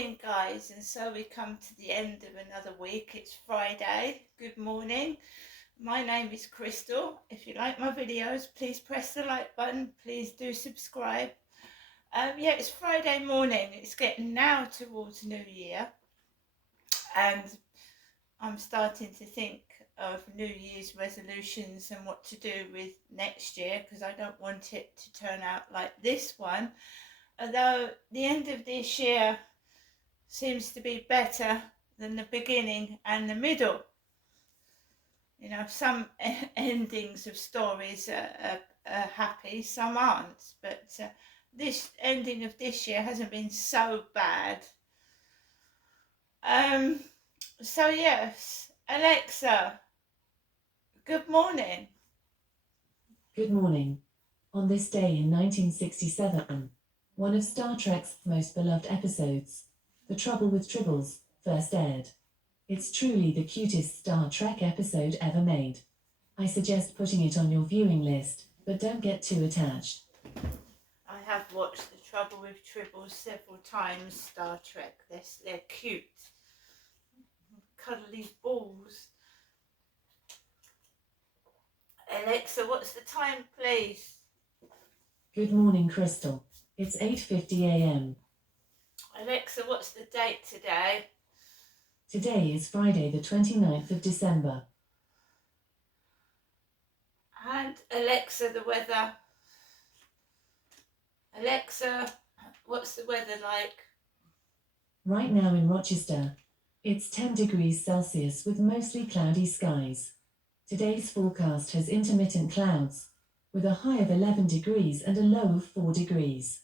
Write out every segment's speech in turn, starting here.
morning, guys, and so we come to the end of another week. It's Friday. Good morning. My name is Crystal. If you like my videos, please press the like button. Please do subscribe. Yeah, it's Friday morning. It's getting now towards New Year, and I'm starting to think of New Year's resolutions and what to do with next year, because I don't want it to turn out like this one. Although the end of this year seems to be better than the beginning and the middle. You know, some endings of stories are happy, some aren't. But this ending of this year hasn't been so bad. So yes, Alexa, good morning. Good morning. On this day in 1967, one of Star Trek's most beloved episodes, The Trouble with Tribbles, first aired. It's truly the cutest Star Trek episode ever made. I suggest putting it on your viewing list, but don't get too attached. I have watched The Trouble with Tribbles several times, Star Trek. They're cute. Cuddly balls. Alexa, what's the time, please? Good morning, Crystal. It's 8:50 a.m. Alexa, what's the date today? Today is Friday, the 29th of December. And Alexa, the weather. Alexa, what's the weather like? Right now in Rochester, it's 10 degrees Celsius with mostly cloudy skies. Today's forecast has intermittent clouds, with a high of 11 degrees and a low of 4 degrees.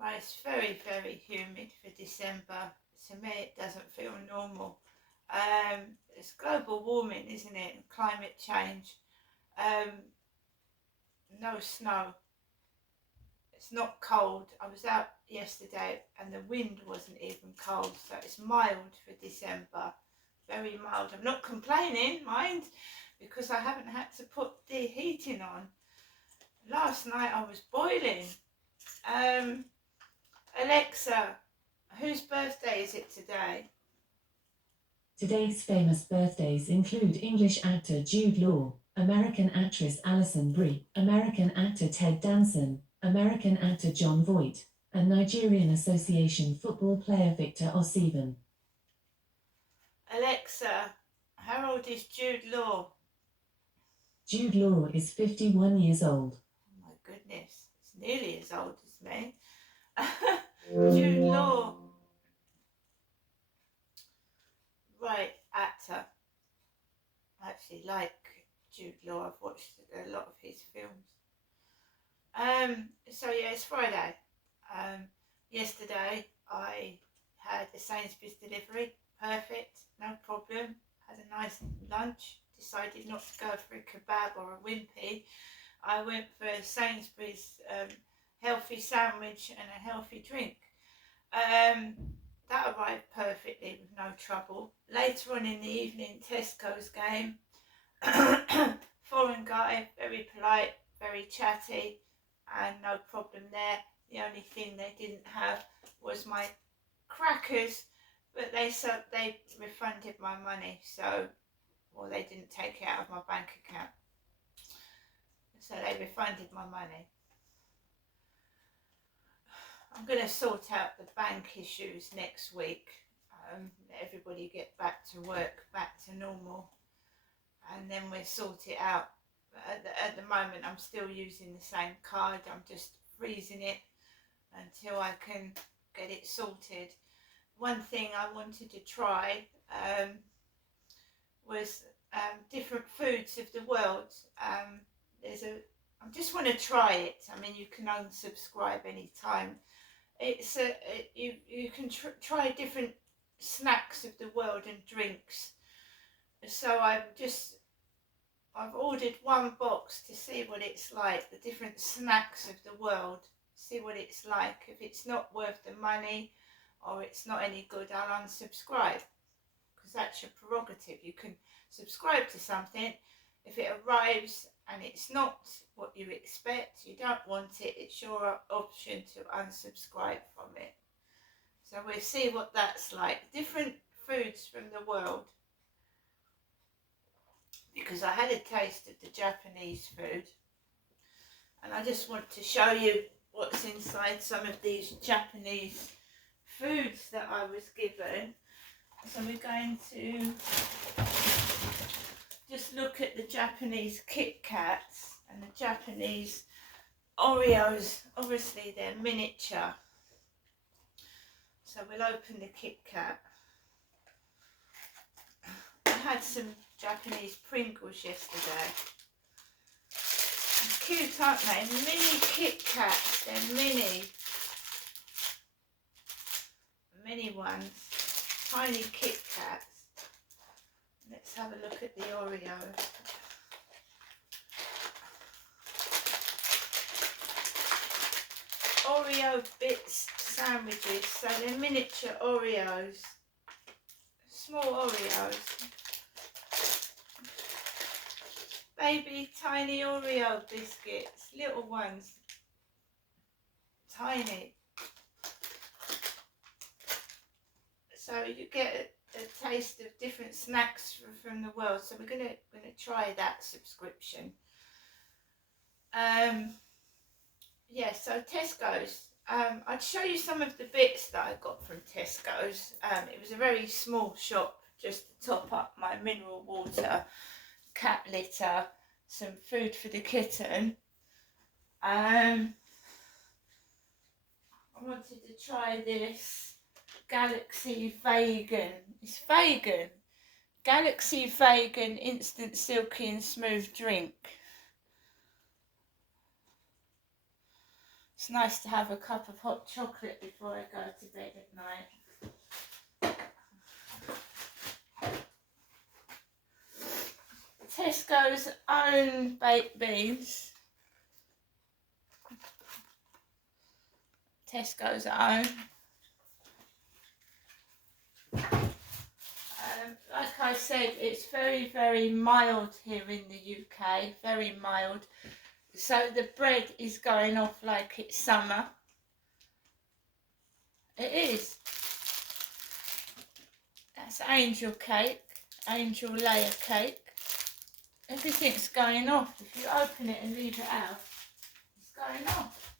Right, it's very, very humid for December. To me, it doesn't feel normal. It's global warming, isn't it? And climate change. No snow. It's not cold. I was out yesterday and the wind wasn't even cold, so it's mild for December. Very mild. I'm not complaining, mind, because I haven't had to put the heating on. Last night I was boiling. Alexa, whose birthday is it today? Today's famous birthdays include English actor Jude Law, American actress Alison Brie, American actor Ted Danson, American actor Jon Voight, and Nigerian Association football player Victor Osimhen. Alexa, how old is Jude Law? Jude Law is 51 years old. Oh my goodness, it's nearly as old as me. Jude Law. Right, actor. I actually like Jude Law. I've watched a lot of his films. So yeah, it's Friday. Yesterday I had a Sainsbury's delivery. Perfect, no problem. Had a nice lunch. Decided not to go for a kebab or a wimpy. I went for a Sainsbury's healthy sandwich and a healthy drink. That arrived perfectly with no trouble. Later on in the evening, Tesco's game. Foreign guy, very polite, very chatty, and no problem there. The only thing they didn't have was my crackers, but they said they refunded my money, or they didn't take it out of my bank account, so they refunded my money. I'm going to sort out the bank issues next week. Let everybody get back to work, back to normal, and then we'll sort it out. At the moment, I'm still using the same card. I'm just freezing it until I can get it sorted. One thing I wanted to try was different foods of the world. I just want to try it. I mean, you can unsubscribe anytime. You can try different snacks of the world and drinks. So I've ordered one box to see what it's like, the different snacks of the world, see what it's like. If it's not worth the money or it's not any good, I'll unsubscribe, because that's your prerogative. You can subscribe to something. If it arrives and it's not what you expect, you don't want it, it's your option to unsubscribe from it. So we'll see what that's like. Different foods from the world. Because I had a taste of the Japanese food. And I just want to show you what's inside some of these Japanese foods that I was given. So we're going to just look at the Japanese Kit Kats and the Japanese Oreos. Obviously they're miniature. So we'll open the Kit Kat. I had some Japanese Pringles yesterday. Cute, aren't they? Mini Kit Kats. They're mini ones. Tiny Kit Kats. Let's have a look at the Oreos. Oreo bits sandwiches. So they're miniature Oreos. Small Oreos. Baby tiny Oreo biscuits. Little ones. Tiny. So you get a taste of different snacks from the world. So we're gonna try that subscription. Yeah, so Tesco's. I'd show you some of the bits that I got from Tesco's. It was a very small shop just to top up my mineral water, cat litter, some food for the kitten. I wanted to try this Galaxy Vegan. It's vegan. Galaxy Vegan Instant Silky and Smooth Drink. It's nice to have a cup of hot chocolate before I go to bed at night. Tesco's own baked beans. Tesco's own. Like I said, it's very, very mild here in the UK. Very mild. So the bread is going off like it's summer. It is. That's angel cake, angel layer cake. Everything's going off. If you open it and leave it out, it's going off.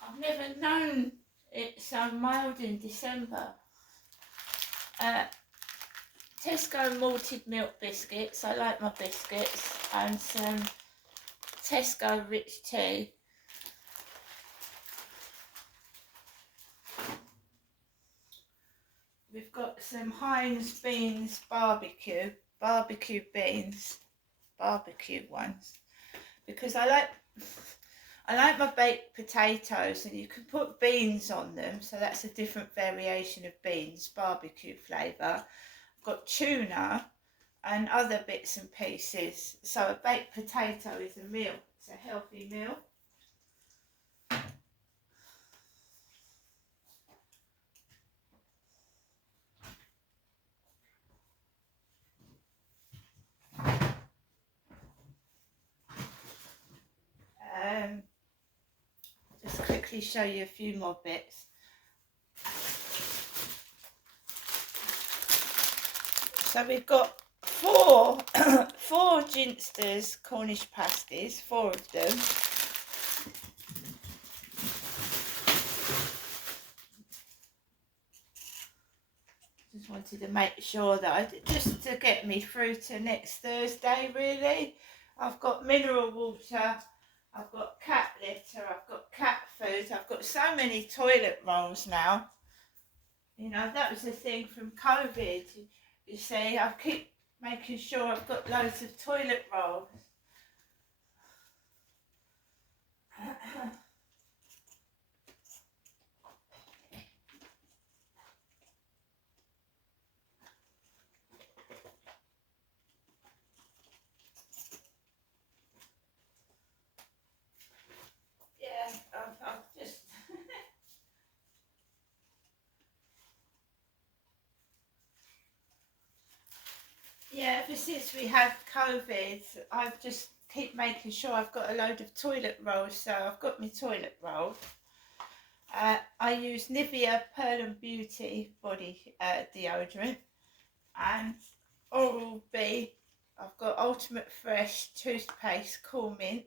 I've never known it so mild in December. Tesco malted milk biscuits. I like my biscuits. And some Tesco rich tea. We've got some Heinz beans barbecue beans, barbecue ones, because I like my baked potatoes, and you can put beans on them, so that's a different variation of beans, barbecue flavour. I've got tuna and other bits and pieces, so a baked potato is a meal, it's a healthy meal. Just quickly show you a few more bits. So we've got four Ginsters Cornish pasties, 4 of them. Just wanted to make sure that just to get me through to next Thursday, really. I've got mineral water, I've got cat litter, I've got cat food, I've got so many toilet rolls now. You know, that was the thing from COVID. You see, I keep making sure I've got loads of toilet rolls. Yeah, I've just... Yeah, ever since we had COVID, I've just keep making sure I've got a load of toilet rolls. So I've got my toilet roll. I use Nivea Pearl and Beauty body deodorant, and Oral-B. I've got Ultimate Fresh toothpaste, Cool Mint.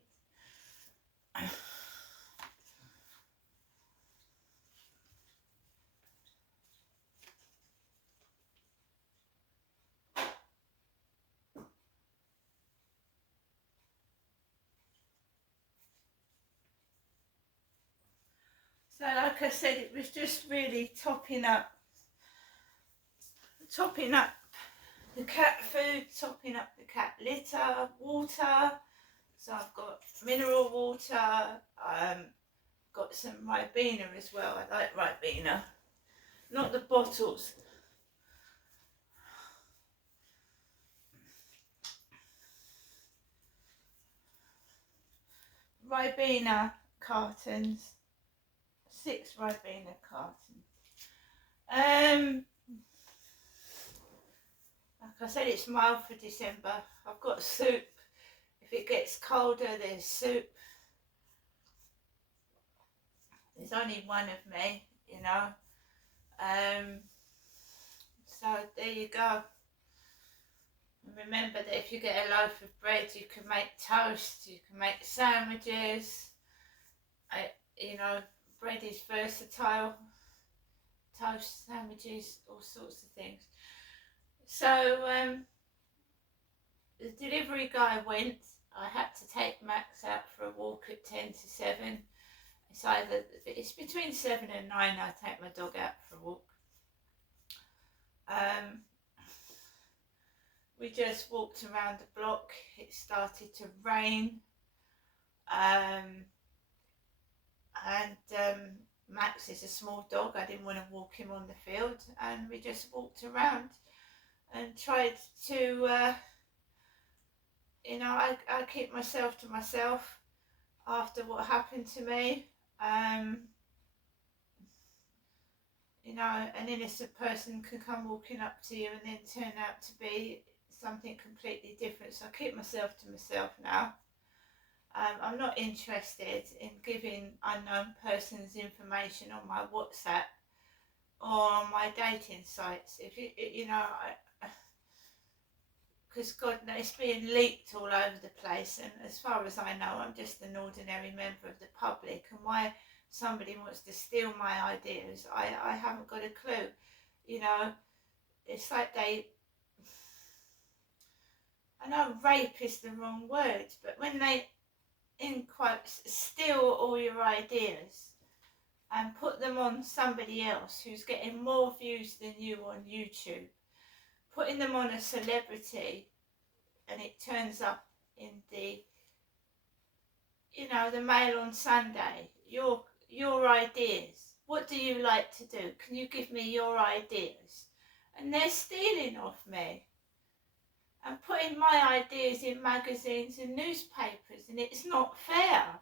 So like I said, it was just really topping up the cat food, topping up the cat litter, water. So I've got mineral water, got some Ribena as well. I like Ribena, not the bottles. Ribena cartons, 6 Ribena cartons. Like I said, it's mild for December. I've got soup. If it gets colder, there's soup. There's only one of me, you know. So there you go. And remember that if you get a loaf of bread, you can make toast, you can make sandwiches. You know, bread is versatile. Toast, sandwiches, all sorts of things. So the delivery guy went. I had to take Max out for a walk at 10 to 7. It's between 7 and 9 I take my dog out for a walk. We just walked around the block. It started to rain. Max is a small dog. I didn't want to walk him on the field, and we just walked around and tried to, I keep myself to myself after what happened to me. An innocent person can come walking up to you and then turn out to be something completely different. So I keep myself to myself now. I'm not interested in giving unknown persons information on my WhatsApp or on my dating sites. If because God knows it's being leaked all over the place, and as far as I know, I'm just an ordinary member of the public, and why somebody wants to steal my ideas, I haven't got a clue. It's like I know rape is the wrong word, but when they, in quotes, steal all your ideas and put them on somebody else who's getting more views than you on YouTube, putting them on a celebrity, and it turns up in the Mail on Sunday, your ideas. What do you like to do? Can you give me your ideas? And they're stealing off me and putting my ideas in magazines and newspapers, and it's not fair.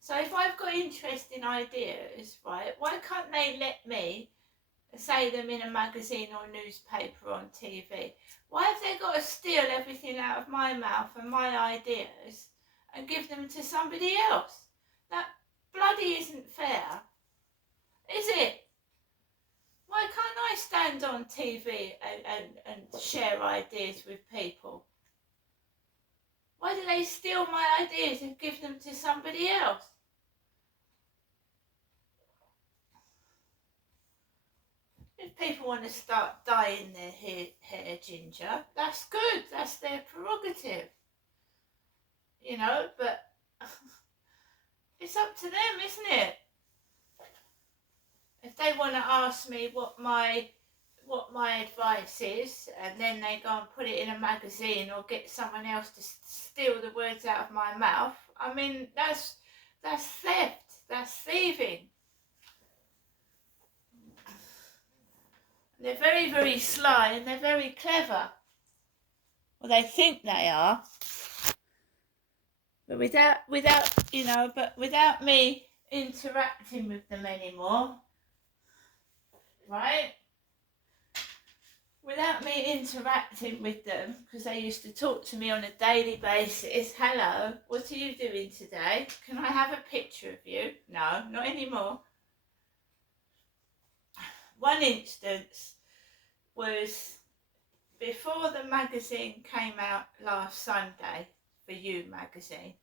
So if I've got interesting ideas, right, why can't they let me say them in a magazine or newspaper or on TV? Why have they got to steal everything out of my mouth and my ideas and give them to somebody else? That bloody isn't fair, is it? Why can't I stand on TV and share ideas with people? Why do they steal my ideas and give them to somebody else? If people want to start dyeing their hair ginger, that's good. That's their prerogative. But it's up to them, isn't it? If they want to ask me what my advice is, and then they go and put it in a magazine or get someone else to steal the words out of my mouth, I mean, that's theft. That's thieving. They're very, very sly, and they're very clever. Well, they think they are. But without me interacting with them anymore, right? Without me interacting with them, because they used to talk to me on a daily basis. Hello, what are you doing today? Can I have a picture of you? No, not anymore. one instance was before the magazine came out last Sunday, For You magazine,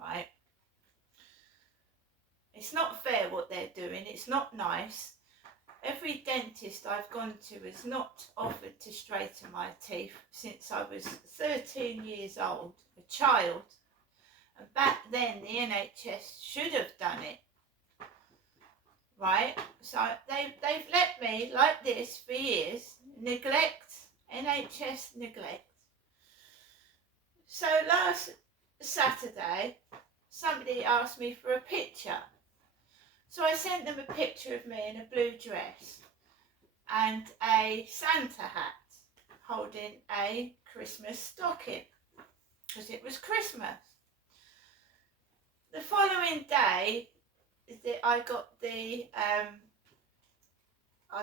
right? It's not fair what they're doing. It's not nice. Every dentist I've gone to has not offered to straighten my teeth since I was 13 years old, a child. And back then the NHS should have done it, right? So they've let me like this for years, NHS neglect. So last Saturday, somebody asked me for a picture. So I sent them a picture of me in a blue dress and a Santa hat holding a Christmas stocking, because it was Christmas. The following day, I got the, I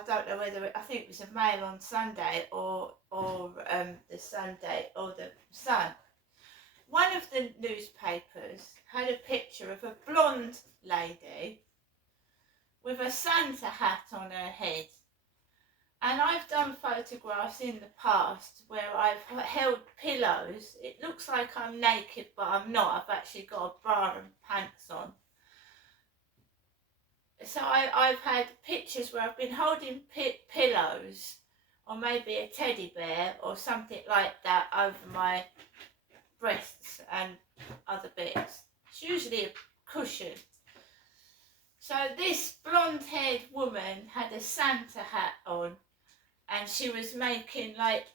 don't know whether, I think it was a Mail on Sunday or the Sunday or the Sun. One of the newspapers had a picture of a blonde lady with a Santa hat on her head. And I've done photographs in the past where I've held pillows. It looks like I'm naked, but I'm not. I've actually got a bra and pants on. So I've had pictures where I've been holding pillows, or maybe a teddy bear or something like that over my breasts and other bits. It's usually a cushion. So this blonde-haired woman had a Santa hat on, and she was making like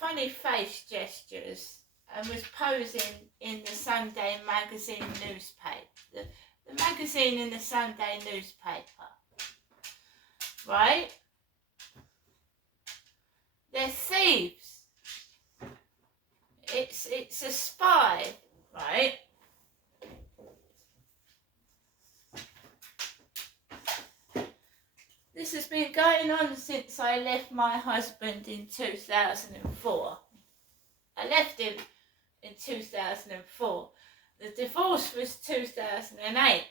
funny face gestures and was posing in the Sunday magazine newspaper, the magazine in the Sunday newspaper, right? They're thieves. It's a spy, right? This has been going on since I left my husband in 2004. I left him in 2004. The divorce was 2008.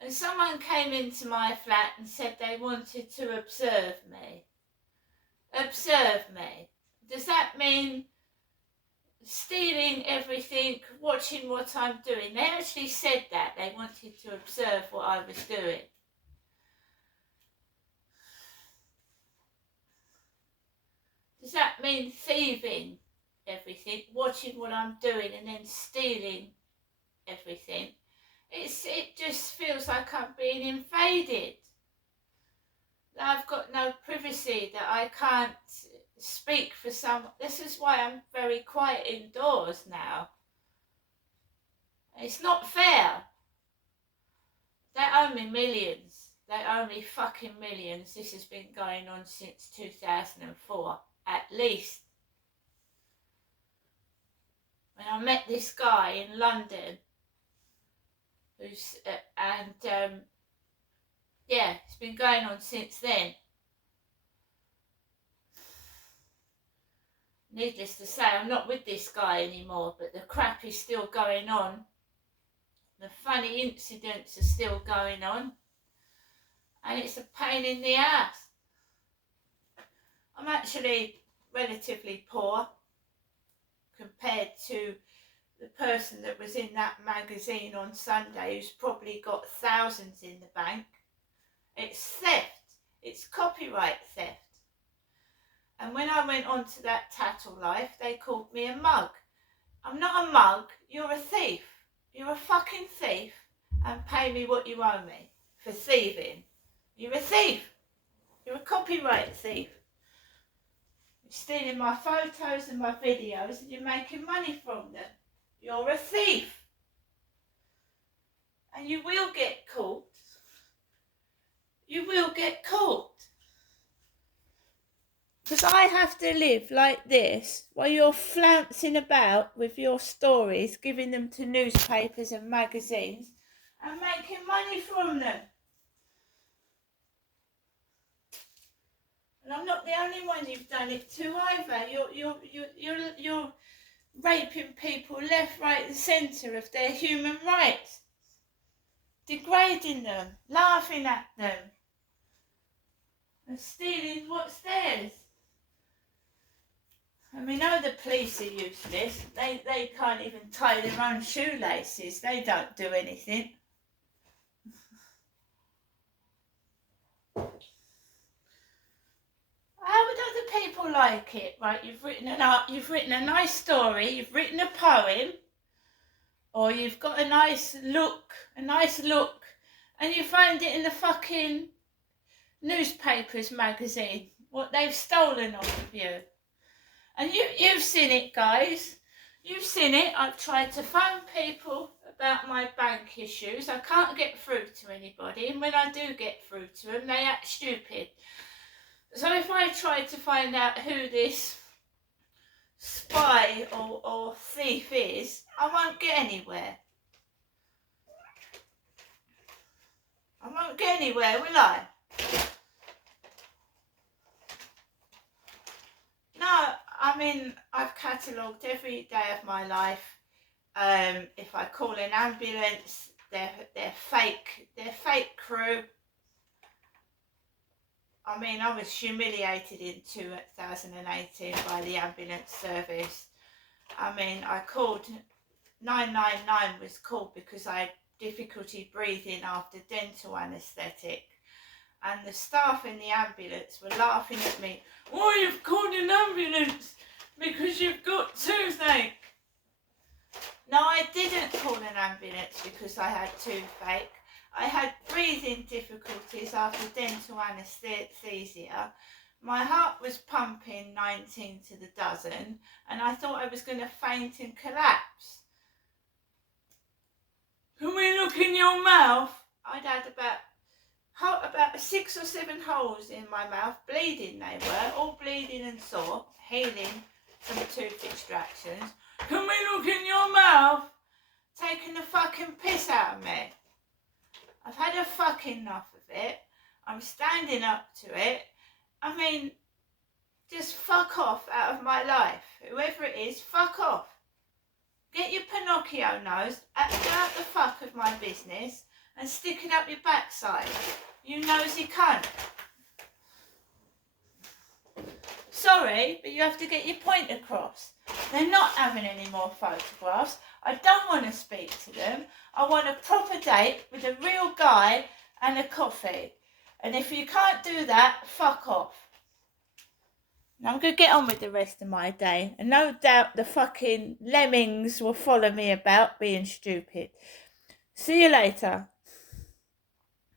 And someone came into my flat and said they wanted to observe me. Observe me. Does that mean stealing everything, watching what I'm doing? They actually said that. They wanted to observe what I was doing. Does that mean thieving everything, watching what I'm doing and then stealing everything? It just feels like I'm being invaded. I've got no privacy, that I can't speak for someone. This is why I'm very quiet indoors now. It's not fair. They owe me millions. They owe me fucking millions. This has been going on since 2004. At least. When I met this guy in London, who's yeah, it's been going on since then. Needless to say, I'm not with this guy anymore, but the crap is still going on. The funny incidents are still going on, and it's a pain in the ass. I'm actually relatively poor compared to the person that was in that magazine on Sunday, who's probably got thousands in the bank. It's theft. It's copyright theft. And when I went on to that Tattle Life, they called me a mug. I'm not a mug. You're a thief. You're a fucking thief, and pay me what you owe me for thieving. You're a thief. You're a copyright thief. You're stealing my photos and my videos, and you're making money from them. You're a thief. And you will get caught. You will get caught. Because I have to live like this while you're flouncing about with your stories, giving them to newspapers and magazines and making money from them. And I'm not the only one you've done it to either. You're raping people left, right and centre of their human rights. Degrading them, laughing at them. And stealing what's theirs. I mean, oh, the police are useless. They can't even tie their own shoelaces. They don't do anything. How would other people like it? Right, you've written a nice story, you've written a poem, or you've got a nice look, and you find it in the fucking newspapers magazine, what they've stolen off of you. And you've seen it, guys. You've seen it. I've tried to phone people about my bank issues. I can't get through to anybody. And when I do get through to them, they act stupid. So if I try to find out who this spy or thief is, I won't get anywhere. I won't get anywhere, will I? No, I mean, I've catalogued every day of my life. If I call an ambulance, they're fake crew. I mean, I was humiliated in 2018 by the ambulance service. I mean, I called 999 was called because I had difficulty breathing after dental anaesthetic. And the staff in the ambulance were laughing at me. Oh, you've called an ambulance because you've got toothache. No, I didn't call an ambulance because I had toothache. I had breathing difficulties after dental anaesthesia. My heart was pumping 19 to the dozen, and I thought I was going to faint and collapse. Can we look in your mouth? I'd had about 6 or 7 holes in my mouth, bleeding they were, all bleeding and sore, healing from tooth extractions. Can we look in your mouth? Taking the fucking piss out of me. I've had a fucking enough of it. I'm standing up to it. I mean, just fuck off out of my life. Whoever it is, fuck off. Get your Pinocchio nose out the fuck of my business and stick it up your backside. You nosy cunt. Sorry, but you have to get your point across. They're not having any more photographs. I don't want to speak to them. I want a proper date with a real guy and a coffee. And if you can't do that, fuck off. Now I'm going to get on with the rest of my day. And no doubt the fucking lemmings will follow me about being stupid. See you later.